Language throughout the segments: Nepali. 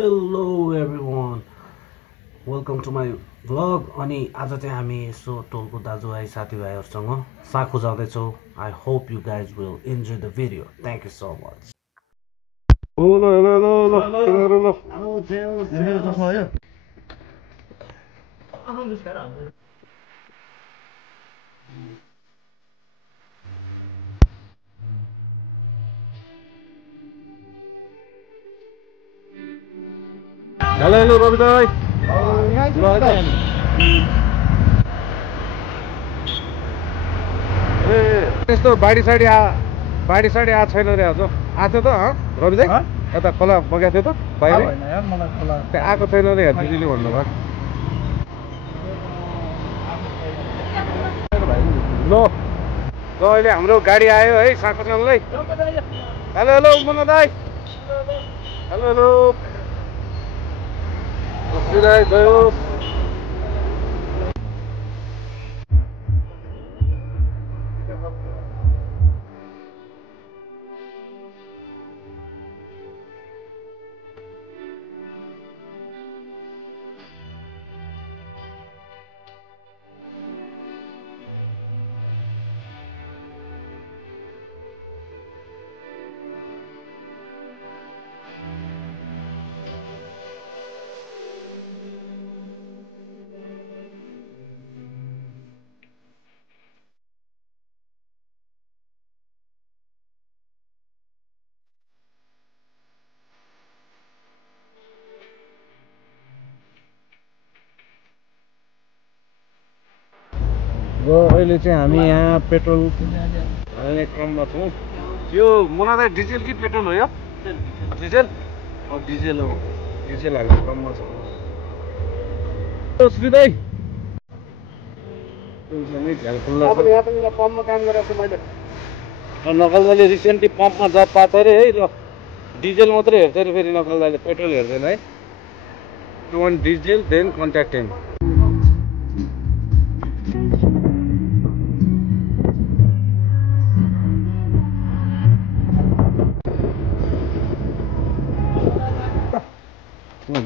Hello everyone, welcome to my vlog. अनि आज चाहिँ हामी यसो टोलको दाजुभाइ साथीभाइहरुसँग साखु जाँदैछौँ. I hope you guys will enjoy the video. Thank you so much. Hello. Hello, Ravidai. यस्तो बाडी साडी आ छैन रे आज आथ्यो त रविदाई यता खोला बगेको थियो त बाहिर त्यहाँ आएको छैन रे दिदीले भन्नुभयो ल अहिले हाम्रो गाडी आयो है साकोचनलाई हेलो मना दाई हेलो दाई गयो अहिले चाहिँ हामी यहाँ पेट्रोल हाल्ने क्रममा छौँ यो मलाई त डिजेल कि पेट्रोल हो यो डिजेल डिजेल हो डिजेल हाल्ने क्रममा छौँ सुविधै पम्पमा काम गरेको छु मैले नकलदाले रिसेन्टली पम्पमा जब पाएको अरे है ल डिजेल मात्रै हेर्छ अरे फेरि नकलदाले पेट्रोल हेर्दैन है you want diesel then contact him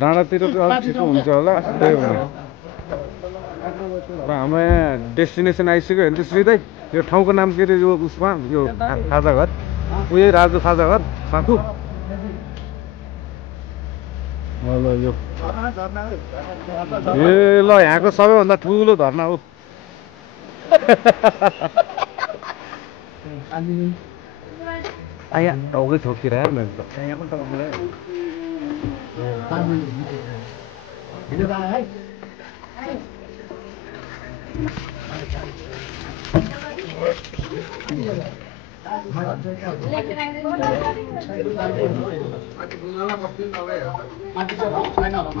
डाँडातिर चाहिँ अलिक छिटो हुन्छ होला त्यही भएर हाम्रो यहाँ डेस्टिनेसन आइसक्यो भने चाहिँ सिधै यो ठाउँको नाम के अरे यो उसमा यो खाजाघर उयो राजु खाजाघर साखु ल यो ए ल यहाँको सबैभन्दा ठुलो धर्ना हो आया टाउकै ठोकिरहेको मैले त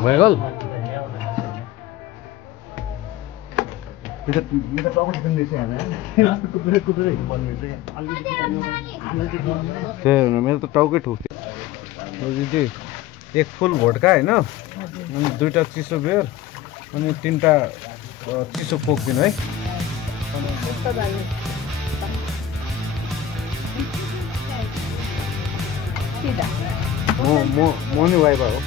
भइगल मेरो त टाउकै ठोक्थ्यो एक फुल भोड्का होइन अनि 2टा चिसो बियर अनि 3टा चिसो कोक दिनु है म नि वाइफा हो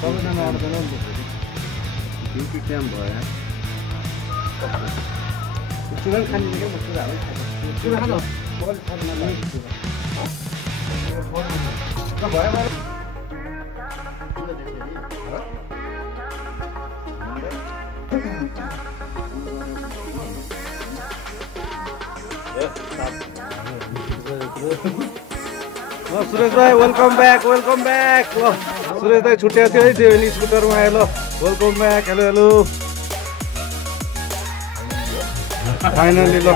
सबैजना आउँदैन नि ड्युटी टाइम भयो चुरा खाने क्या म चुरा खानु ल सुरेश भाइ वेलकम ब्याक ल सुरेश भाइ छुट्याएको थियो है त्यो भने स्कुटरमा आयो ल welcome back hello hello finally ल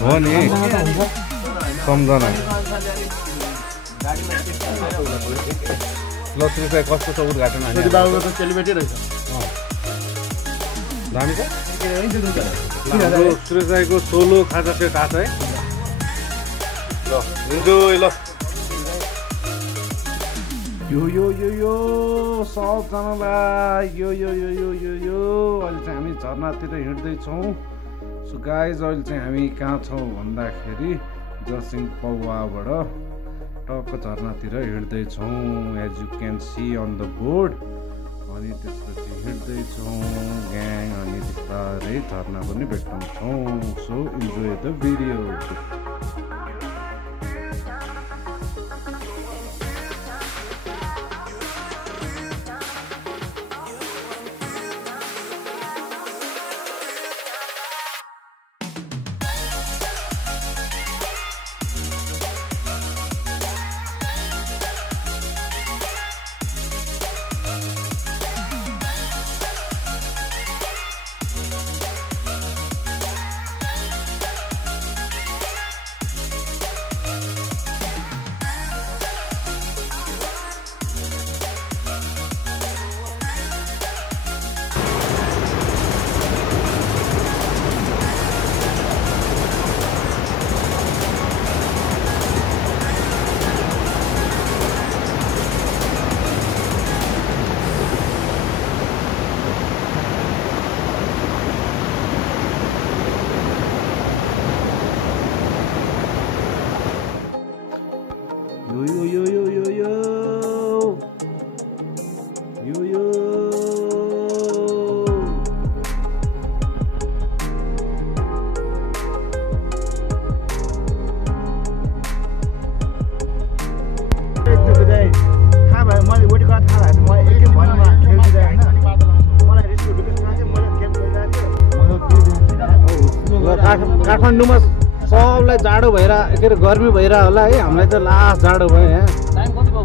हो नि सम्झना ल सुरेश भाइ कस्तो छ उद्घाटन सेलिब्रेटी रहेछ दामी छ हाम्रो सुरेश भाइको सोलो खाजा सेट आएको छ है ल इन्जोय ल यो सबजनालाई यो अहिले चाहिँ हामी झरनातिर हिँड्दैछौँ सो गाइज अहिले चाहिँ हामी कहाँ छौँ भन्दाखेरि जसिङ पौवाबाट टक्क झरनातिर हिँड्दैछौँ as you can see on the board अनि त्यसपछि हिँड्दैछौँ ग्याङ अनि बिस्तारै झरना पनि भेट्टाउँछौँ सो इन्जोय द भिडियो काठमाडौँमा सबलाई जाडो भएर के अरे गर्मी भइरह होला है हामीलाई त लास्ट जाडो भयो यहाँ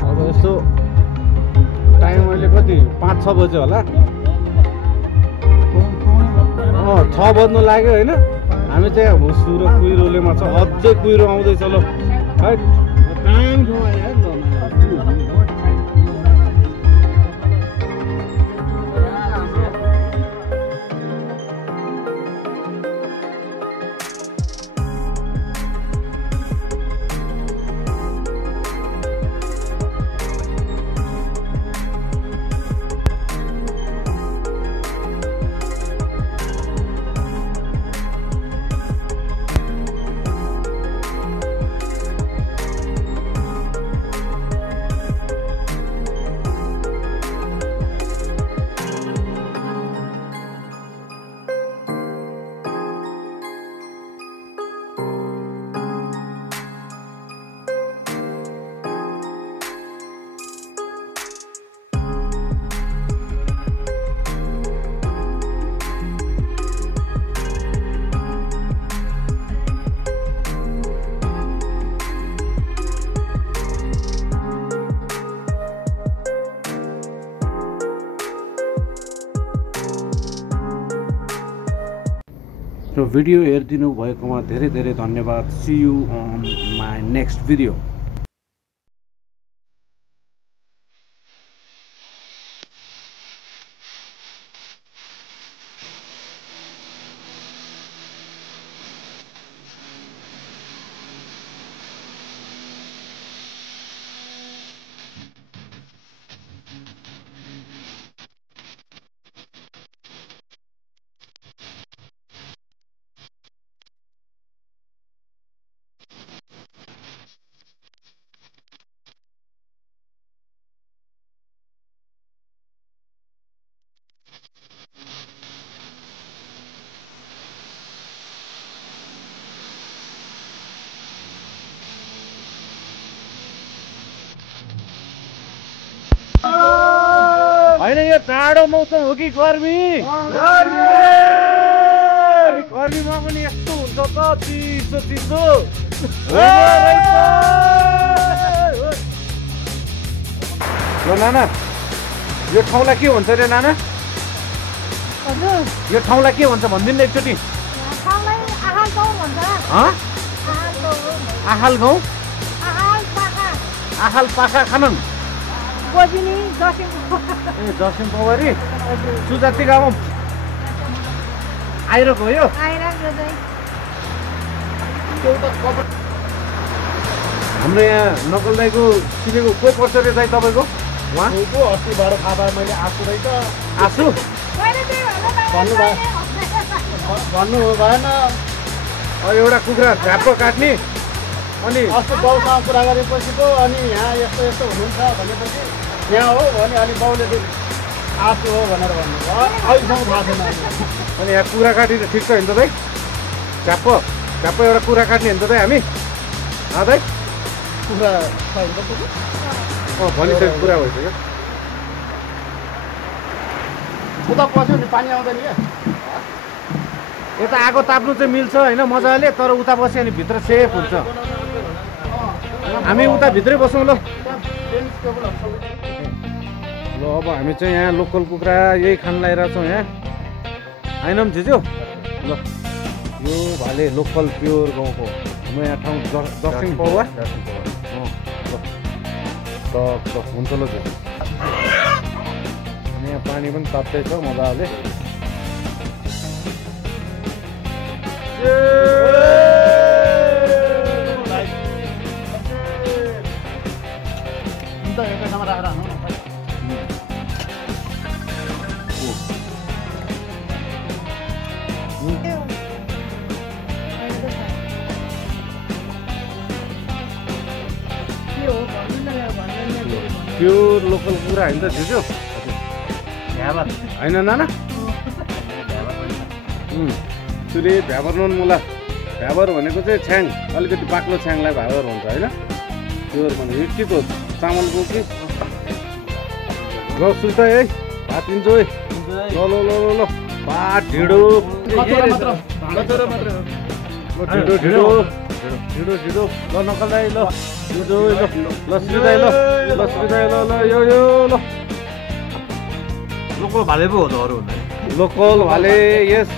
अब यस्तो टाइम अहिले कति 5-6 बज्यो होला 6 बज्नु लाग्यो होइन हामी चाहिँ अब हुसु र कुहिरोलेमा छ अझै कुहिरो आउँदैछ ल है टाइम छ र भिडियो हेरिदिनु भएकोमा धेरै धेरै धन्यवाद see you on my next video होइन यो जाडो मौसम हो कि गर्मी गर्मीमा पनि यस्तो हुन्छ त चिसो चिसो ल नाना यो ठाउँलाई के भन्छ रे नाना यो ठाउँलाई के भन्छ भनिदिनु न एकचोटि आहाल गाउँ आहाल पाखा खानन् ए जसिम पवारी सुजाती गाउँ आइरहेको हो यो हाम्रो यहाँ नकल दाइको चिनेको को पर्छ रे दाइ तपाईँको उहाँको अस्तिबाट थाहा पाएँ मैले आँसु रहेछ आँसु भन्नु भएन एउटा कुखुरा झ्याप्प काट्ने अनि अस्ति बाउसँग कुरा गरेपछि पो अनि यहाँ यस्तो यस्तो हुनुहुन्छ भनेपछि यहाँ हो भने अनि बाउले आँसु हो भनेर भन्नुभयो अहिलेसम्म थाहा छैन अनि यहाँ कुखुरा काट्ने त ठिक छ होइन त दाइ झ्याप्प झ्याप्प एउटा कुखुरा काट्ने होइन त दाइ हामी दाइ कुखुरा भनिसक्यो कुरा भइसक्यो उता पस्यो नि पानी आउँदैन क्या यता आगो ताप्नु चाहिँ मिल्छ होइन मजाले तर उता बस्यो भने भित्र सेफ हुन्छ हामी उता भित्रै बसौँ ल अब हामी चाहिँ यहाँ लोकल कुखुरा यही खान लगाइरहेछौँ यहाँ होइन झिज्यू ल यो भाले लोकल प्योर गाउँको हाम्रो यहाँ ठाउँ दक्षिण पौवा हुन्छ ल त्यो अनि यहाँ पानी पनि ताप्दै छ मजाले प्योर लोकल कुखुरा होइन त झिजो होइन नाना सुरे भ्याबर नुन मुला भ्याबर भनेको चाहिँ छ्याङ अलिकति बाक्लो छ्याङलाई भ्याबर भन्छ होइन प्योर भनेको के को चामलको कि ल सुत है भात लिन्छु है ल ल ल ल भात ढिँडो ढिँडो ढिँडो ढिँडो ढिँडो ल नकल्दाइ ल लस्रिदाइ ल लस्रिदाइ ल यो ल लोकल भाले पो हो त अरू लोकल भाले यस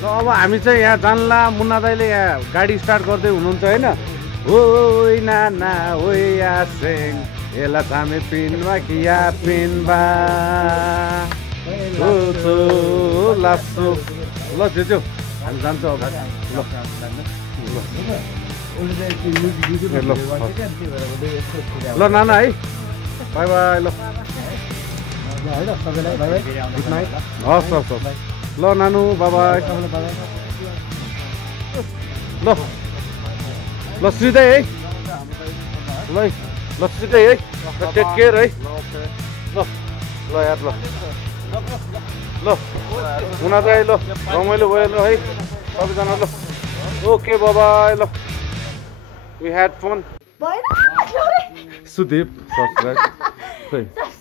र अब हामी चाहिँ यहाँ जानला मुन्ना दाइले यहाँ गाडी स्टार्ट गर्दै हुनुहुन्छ होइन ओइ नाना ओइ यासेङ एला थामे पिनमा किया पिनबा तो लासो ल जेजो हामी जान्छ अब ल नाना है बाई बाई ल हस् हस् हस् ल नानु बाबाई ल ल श्रीदै है ल श्रीदै है टेक केयर है ल ल यार ल ल हुन चाहिँ ल रमाइलो भयो ल है सबैजना ल ओके बाबाई ल we had fun Sudeep subscribe